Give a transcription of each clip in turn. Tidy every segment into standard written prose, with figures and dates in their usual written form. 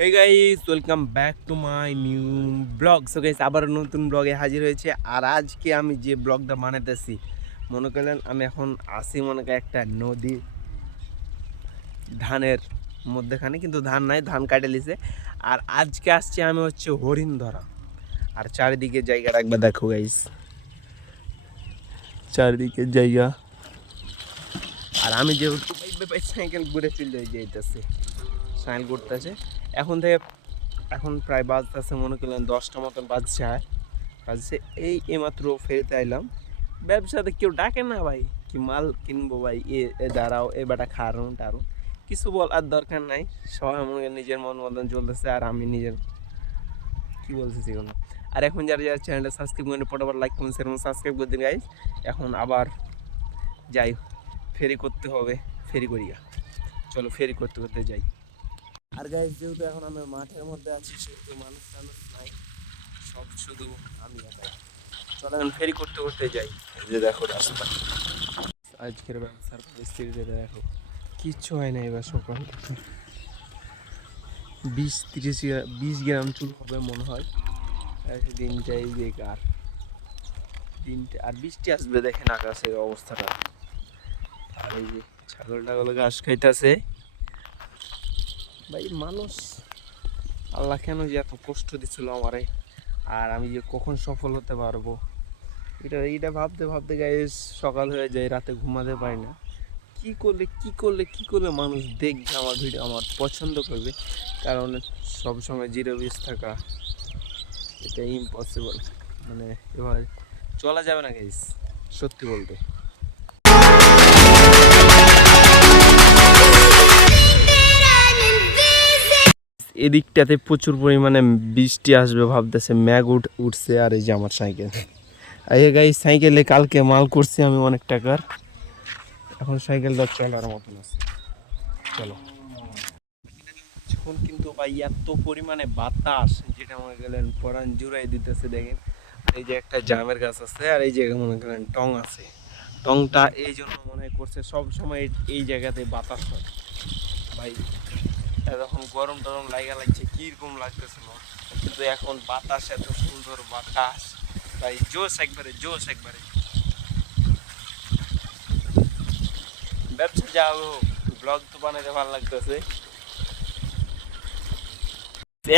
Hey guys, welcome back to my new blog. So guys, আবার নতুন ব্লগে হাজির হয়েছে। আর আজকে আমি যে ব্লগটা বানাতেছি, মনে করলেন আমি এখন আসি মনে করেন একটা নদী ধানের মধ্যেখানে, কিন্তু ধান নাই, ধান কাটে লিছে। আর আজকে আসছি আমি হচ্ছে হরিণ ধরা। আর চারিদিকে জায়গাটা একবার দেখো গাইস, চারিদিকে জায়গা। আর আমি যেহেতু সাইকেল ঘুরে চলে যাইতেছি, সাইকেল করতেছে এখন থেকে। এখন প্রায় বাজতেছে মনে করলেন 10টা মতন বাজছে। এই এইমাত্র ফেরিতে আইলাম। ব্যবসাতে কেউ ডাকে না ভাই, কি মাল কিনবো ভাই, এ দাঁড়াও, এ বেটা খারুন টারুন, কিছু বলার দরকার নাই। সবাই মনে করেন নিজের মন মতন চলতেছে, আর আমি নিজের কি বলতেছি কোনো। আর এখন যারা যারা চ্যানেলটা সাবস্ক্রাইব করে ফটোফট লাইক কমেন্ট শেয়ার এবং সাবস্ক্রাইব করে দিন গাইস। এখন আবার যাই, ফেরি করতে হবে, ফেরি করিয়া চলো ফেরি করতে করতে যাই। আর গাইস, যেহেতু এখন আমি মাঠের মধ্যে আছি, সেহেতু মানুষ টানুষ নাই, সব শুধু আমি একাই। চলো এখন ফেরি করতে করতে যাই। এই যে দেখো রাস্তা, আজকের ব্যবসার পরিস্থিতিতে দেখো, কিচ্ছু হয় না এবার সকাল। 20-30 20 গ্রাম চুল হবে মনে হয়। দিনটাই বেকার, দিনটা। আর বৃষ্টি আসবে দেখেন আকাশের অবস্থাটা। আর এই যে ছাগল টাগল ঘাস খাইতেছে ভাই। মানুষ, আল্লাহ কেন যে এত কষ্ট দিচ্ছিল আমারে, আর আমি যে কখন সফল হতে পারবো, এটা ভাবতে ভাবতে গাইস সকাল হয়ে যায়, রাতে ঘুমাতে পারি না। কি করলে মানুষ দেখবে আমার ভিডিও, আমার পছন্দ করবে। কারণ সব সময় জিরো ভিউজ থাকা এটা ইম্পসিবল, মানে এবার চলা যাবে না গাইস, সত্যি বলতে। এদিকটাতে প্রচুর পরিমাণে বৃষ্টি আসবে ভাবতেছে, ম্যাগ উঠছে। আর এই যে আমার সাইকেল, এই গাইস সাইকেলে কালকে মাল করছি আমি অনেক টাকার। এখন সাইকেলটা চলার মতন আছে, চলো। এখন কিন্তু ভাই এত পরিমাণে বাতাস, যেটা মনে গেলেন পরান জুড়াই দিতেছে দেখেন। এই যে একটা জামের গাছ আছে, আর এই জায়গায় মনে করেন টং আছে। টংটা এই জন্য মনে করছে সব সময় এই জায়গাতে বাতাস হয় ভাই। যখন গরম টরম লাগছে কিরকম লাগতেছিল, কিন্তু এখন বাতাস, এত সুন্দর বাতাস ভাই, জোশ একবারে, জোশ একবারে। ব্যবসা যাও, ব্লগ তো বানাইতে ভালো লাগতেছে।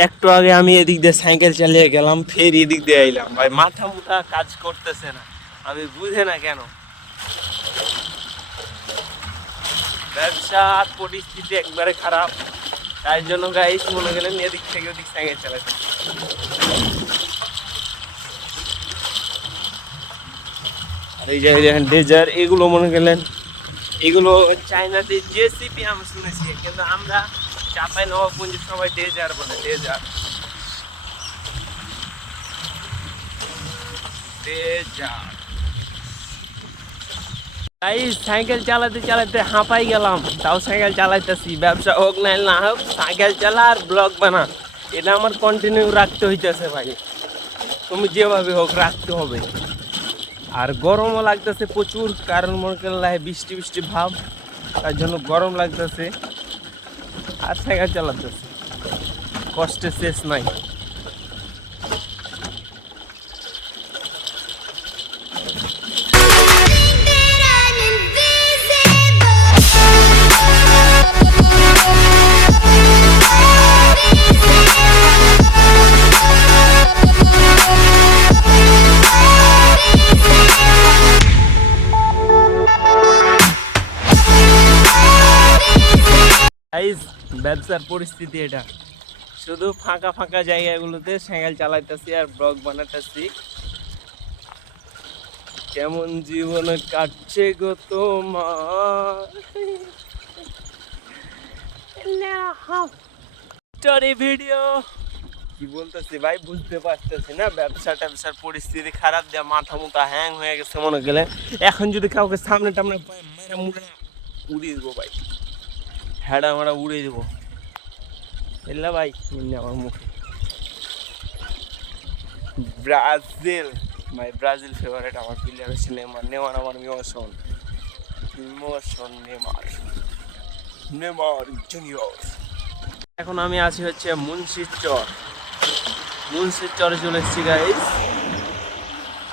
একটু আগে আমি এদিক দিয়ে সাইকেল চালিয়ে গেলাম, ফের এদিক দিয়ে আইলাম ভাই, মাথা মুথা কাজ করতেছে না, আমি বুঝে না কেন। ব্যবসার পরিস্থিতি একবারে খারাপ, তাই জন্য গাইস মনে গেলেন এদিক থেকে ওদিক সাইকেল চালাতে। আর এই যে দেখেন ডেজার, এগুলো মনে গেলেন এগুলো চায়নাতে জেসিপি আমি শুনেছি, কিন্তু আমরা চাপাই নবাবগঞ্জে সবাই ডেজার বলে, ডেজার ডেজার। সাইকেল চালাতে চালাতে হাঁপাই গেলাম, তাও সাইকেল চালাইতেছি। ব্যবসা হোক না হোক, সাইকেল চালা আর ব্লগ বানা, এটা আমার কন্টিনিউ রাখতে হইতেছে ভাই। তুমি যেভাবে হোক রাখতে হবে। আর গরমও লাগতেছে প্রচুর, কারণ মনে করলে বৃষ্টি বৃষ্টি ভাব, তার জন্য গরম লাগতেছে। আর সাইকেল চালাতেছে, কষ্টের শেষ নাই। ব্যবসার পরিস্থিতি এটা, শুধু ফাঁকা ফাঁকা জায়গাগুলোতে সাইকেল চালাইতেছি আর ব্লগ বানাতেছি। কেমন জীবন কাটছে গো তোমার ভিডিও, কি বলতেছি ভাই বুঝতে পারতেছি না। ব্যবসার পরিস্থিতি খারাপ, দেওয়া মাথা মুথা হ্যাং হয়ে গেছে মনে গেলে। এখন যদি কাউকে সামনে টামনে উড়িয়ে দেবো ভাই, হ্যাডা মারা উড়িয়ে দেবো। এলা ভাই আমার মুখে ব্রাজিল, মাই ব্রাজিল ফেভারিট আমার প্লেয়ার হচ্ছে নেমার। নেমার আমার ইমোশন, নেমার জুনিয়র। এখন আমি আছি হচ্ছে মুন্সির চরে চলে এসেছি গাইস।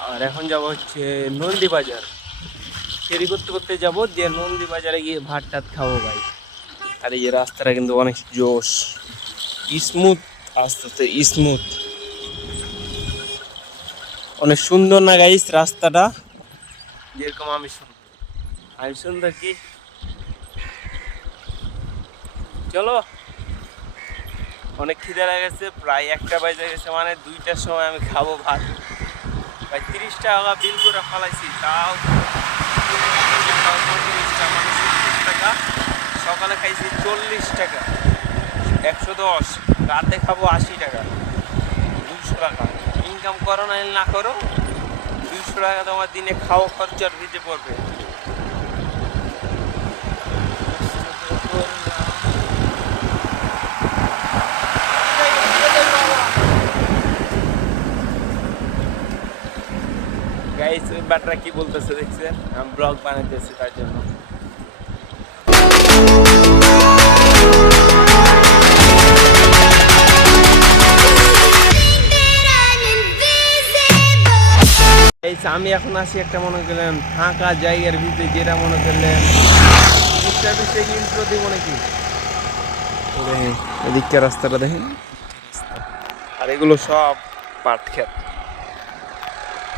আর এখন যাব হচ্ছে নন্দী বাজার, ফেরি করতে করতে যাবো, দিয়ে নন্দী বাজারে গিয়ে ভাত টাত খাবো ভাই। আর এই রাস্তাটা কিন্তু অনেক জোশ, স্মুথ, আস্তে আস্তে স্মুথ, অনেক সুন্দর না গাইস রাস্তাটা? যেরকম আমি সুন্দর কি? চলো, অনেক খিদে লেগেছে, প্রায় 1টা বাজে গেছে, মানে 2টার সময় আমি খাবো ভাত। ভাই 30 টাকা বিল করে ফেলাইছি, তাও 35 মানে 70 টাকা। সকালে খাইছি 40 টাকা, 110, রাতে খাবো 80 টাকা, 200 টাকা। ইনকাম করো না করো, 200 টাকা তোমার দিনে খাওয়া খরচার দিতে পড়বে। গাইস ওই বাটরা কি বলতেছে দেখছেন? আমি ব্লগ বানাইতেছি তার জন্য। আমি এখন আসি একটা মনে করলেন ফাঁকা জায়গার ভিতরে, যেটা মনে করলেন ইন্ট্রো দিব নাকি। দেখেন এদিককার রাস্তাটা দেখেন, আর এগুলো সব পাট ক্ষেত।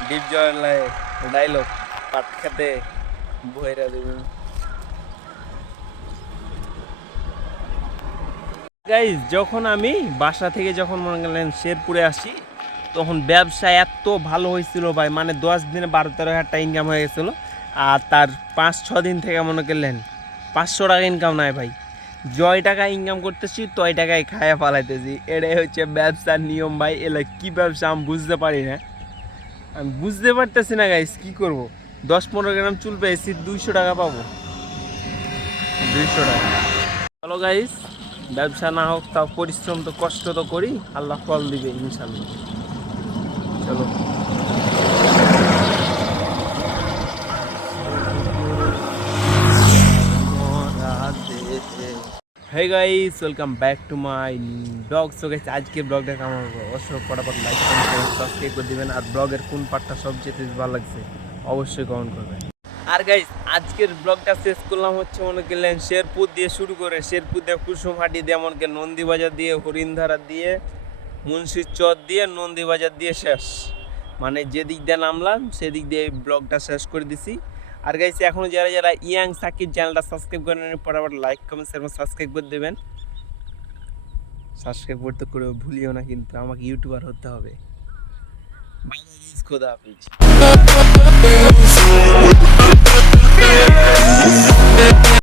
ডিপ জয়ের ডাইলগ, পাট খেতে বইরা দেবেন। গাইজ যখন আমি বাসা থেকে যখন মনে করলেন শেরপুরে আসি, তখন ব্যবসা এত ভালো হয়েছিল ভাই, মানে 10 দিনে 12-13 হাজার টাকা ইনকাম হয়ে গেছিলো। আর তার 5-6 দিন থেকে মনে করলেন 500 টাকা ইনকাম নাই ভাই। জয় টাকা ইনকাম করতেছি, তয় টাকায় খায়া ফালাইতেছি। এটাই হচ্ছে ব্যবসার নিয়ম ভাই। এলা কি ব্যবসা আমি বুঝতে পারি না, আমি বুঝতে পারতেছি না গাইস, কি করব? 10-15 গ্রাম চুল পেয়েছি, 200 টাকা পাবো, 200 টাকা। চলো গাইস, ব্যবসা না হোক তাও পরিশ্রম তো, কষ্ট তো করি, আল্লাহ ফল দিবে ইনশাল্লাহ। চলো। Hey guys, welcome back to my blog. So guys আজকে ব্লগটা কেমন হবে অবশ্যই ফটাফট লাইক কমেন্ট সাবস্ক্রাইব করে দিবেন। আর ব্লগের কোন পার্টটা সবচেয়ে বেশি ভালো লাগছে অবশ্যই কমেন্ট করবেন। আর গাইস আজকের ব্লগটা শেষ করলাম হচ্ছে মনে করলেন শেরপুর দিয়ে শুরু করে, শেরপুর দিয়ে কুসুমহাটি দিয়ে মনে করেন নন্দীবাজার দিয়ে, হরিণধারা দিয়ে, মুন্সির চর দিয়ে, নন্দীবাজার দিয়ে শেষ। মানে যেদিক দিয়ে নামলাম সেদিক দিয়ে ব্লগটা শেষ করে দিছি। আর গাইস এখনও যারা যারা ইয়াং সাকিব চ্যানেলটা সাবস্ক্রাইব করে নেন, পরাবার লাইক কমেন্ট শেয়ার সাবস্ক্রাইব করে দেবেন। সাবস্ক্রাইব করতে করে ভুলিও না, কিন্তু আমাকে ইউটিউবার হতে হবে। বাই গাইস, খোদা হাফেজ।